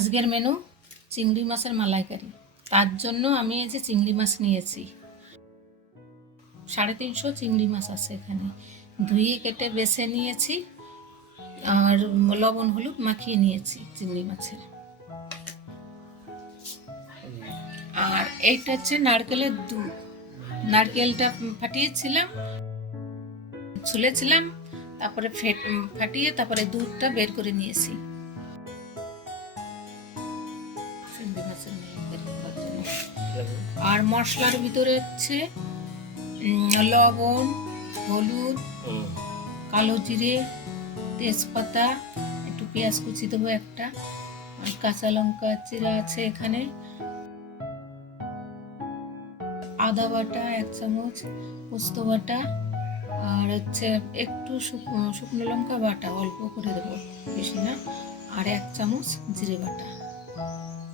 আজকের মেনু চিংড়ি মাছের মালাইকারি। তার জন্য আমি এই যে চিংড়ি মাছ নিয়েছি, 350 চিংড়ি মাছ আছে এখানে। ধুয়ে কেটে বেছে নিয়েছি আর লবণ হলুদ মাখিয়ে নিয়েছি চিংড়ি মাছের। আর এইটা হচ্ছে নারকেলের দুধ। নারকেলটা ফাটিয়েছিলাম, ছুলেছিলাম, তারপরে ফাটিয়ে তারপরে দুধটা বের করে নিয়েছি। আর মশলার ভিতরে হচ্ছে লবণ, হলুদ, কালো জিরে, তেজপাতা, একটু পেঁয়াজ কুচি দেবো একটা, আর কাঁচা লঙ্কা চিরা আছে এখানে, আদা বাটা 1 চামচ, পোস্ত বাটা, আর হচ্ছে একটু শুকনো লঙ্কা বাটা অল্প করে দেবো, বেশি না, আর 1 চামচ জিরে বাটা।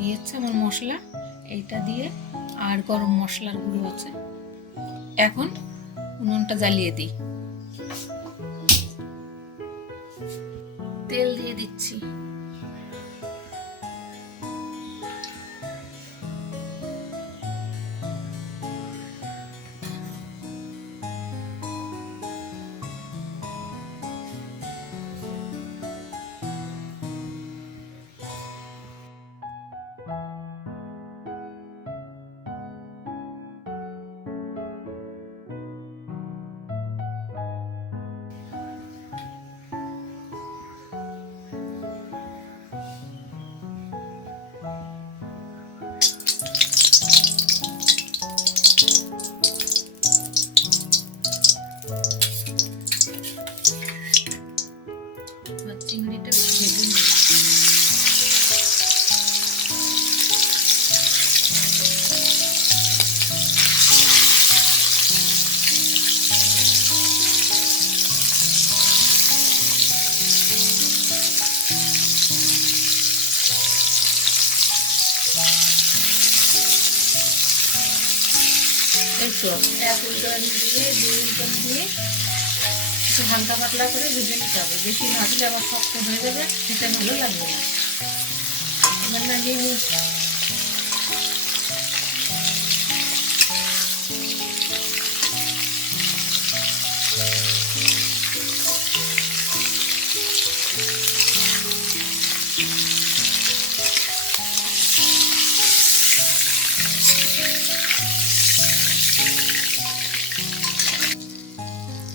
এই হচ্ছে আমার মশলা। এইটা দিয়ে আর গরম মশলার গুঁড়ো আছে। এখন উনুনটা জ্বালিয়ে দিই, তেল দিয়ে দিচ্ছি। চিংড়িটা ভেজে নিই। এই তো 1 উল্টন দিয়ে 2 উল্টন দিয়ে একটু হালকা পাতলা করে ভেজে নিতে হবে। বেশি ভাজলে আবার শক্ত হয়ে যাবে, খেতে ভালো লাগবে না। এবার লাগিয়ে নিই।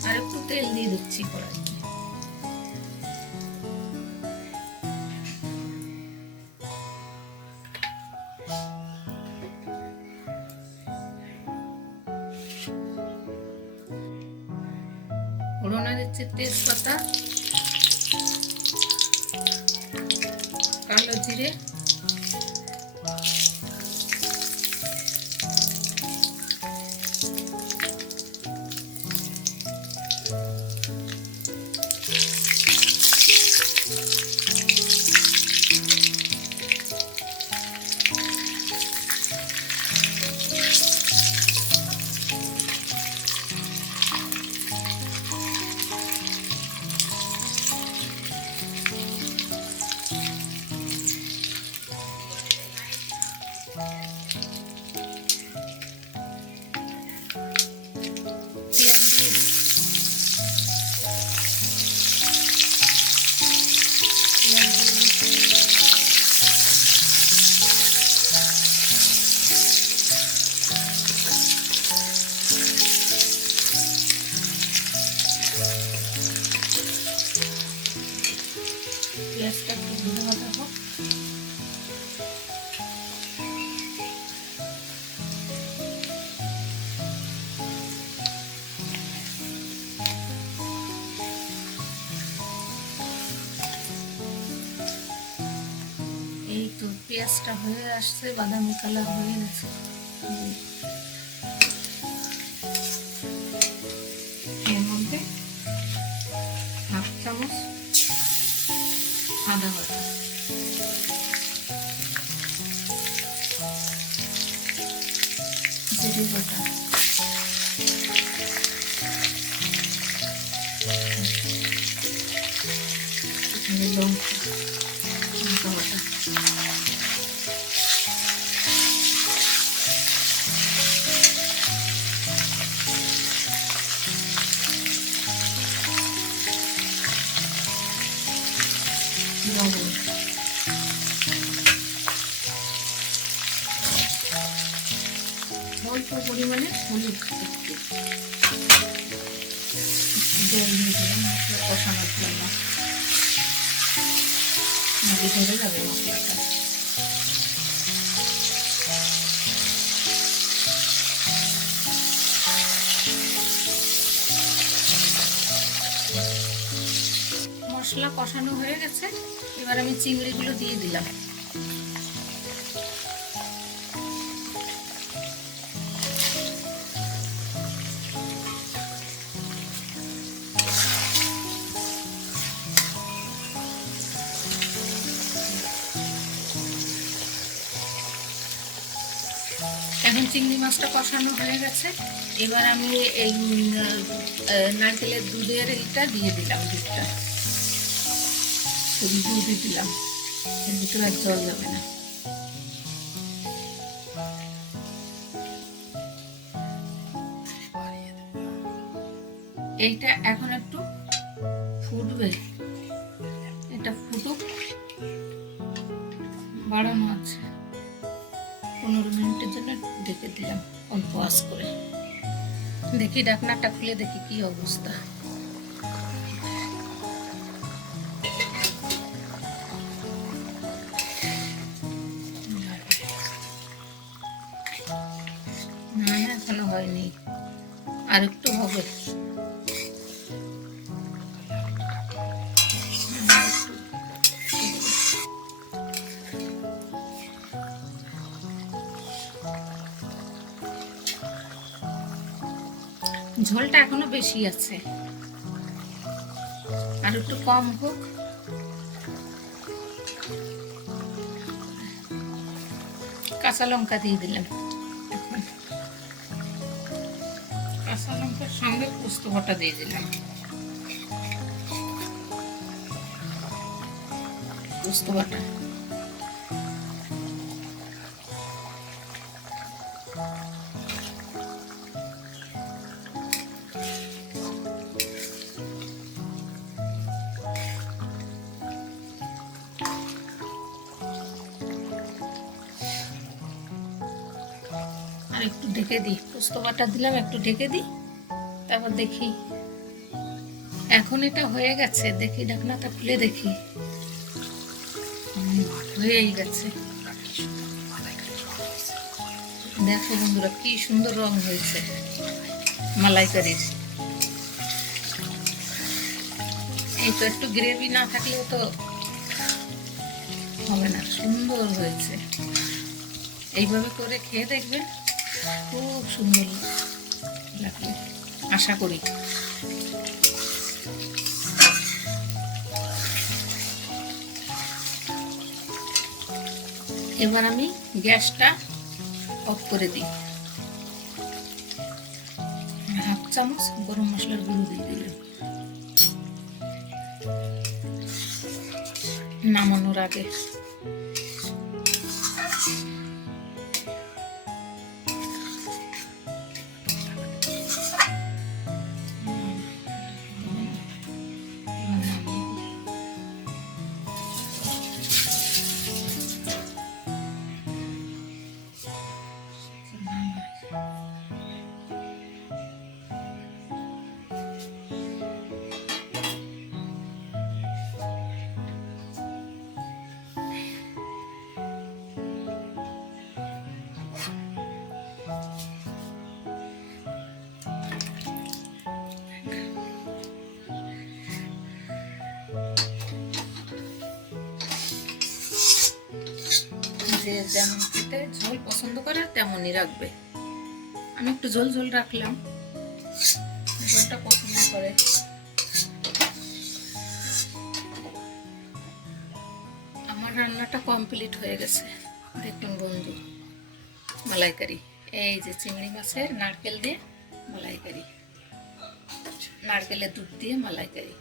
আর একটু তেল দিয়ে দিচ্ছি কড়াইতে। ফোড়নে দিচ্ছি তেজপাতা, কালো জিরে, পেঁয়াজটা একটু ভেজে ভাজাবো। এই তো পেঁয়াজটা হয়ে আসছে, বাদামি কালার হয়ে গেছে। এর মধ্যে 1/2 চামচ আদা বাটা, জিরে বাটা, লঙ্কা বাটা, লবণ, অল্প পরিমাণে হলুদ, একটু জল দিয়ে দিলাম মশলা কষানোর জন্য, নাড়ি ধরে যাবে মশলাটা। মশলা কষানো হয়ে গেছে, এবার আমি চিংড়িগুলো দিয়ে দিলাম। এখন চিংড়ি মাছটা কষানো হয়ে গেছে, এবার আমি এই নারকেলের দুধের এইটা দিয়ে দিলাম, দুধটা শুধু দুধই দিলাম, এর ভিতরে আর জল যাবে না। এইটা এখন একটু ফুটবে, এটা ফুটুক, বাড়ানো আছে, 15 মিনিটের জন্য ঢেকে দিলাম অল্প আঁচ করে। দেখি ঢাকনাটা খুলে দেখি কি অবস্থা। না এখনো হয়নি, আর একটু হবে। ঝোলটা এখনো বেশি আছে, আর একটু কম হোক। কাঁচা লঙ্কা দিয়ে দিলাম, কাঁচা লঙ্কার সঙ্গে পোস্ত বাটা দিয়ে দিলাম, পোস্ত বাটা। একটু ঢেকে দিই, পোস্ত বাটা দিলাম, একটু ঢেকে দিই, তারপর দেখি। এখন এটা হয়ে গেছে, দেখি ঢাকনাটা খুলে দেখি, হয়েই গেছে। দেখো বন্ধুরা কি সুন্দর রং হয়েছে মালাইকারির। এই তো একটু গ্রেভি না থাকলেও তো হবে না, সুন্দর হয়েছে। এইভাবে করে খেয়ে দেখবেন, খুব সুন্দর লাগবে আশা করি। এবার আমি গ্যাসটা অফ করে দিই, 1/2 চামচ গরম মশলার গুঁড়ো দিয়ে দিলাম নামানোর আগে। যে যেমন খেতে ঝোল পছন্দ করে তেমনই রাখবে। আমি একটু ঝোল ঝোল রাখলাম, ঝোলটা পছন্দ করে। আমার রান্নাটা কমপ্লিট হয়ে গেছে, দেখুন বন্ধু। মালাইকারি, এই যে চিংড়ি মাছের নারকেল দিয়ে মালাইকারি, নারকেলের দুধ দিয়ে মালাইকারি।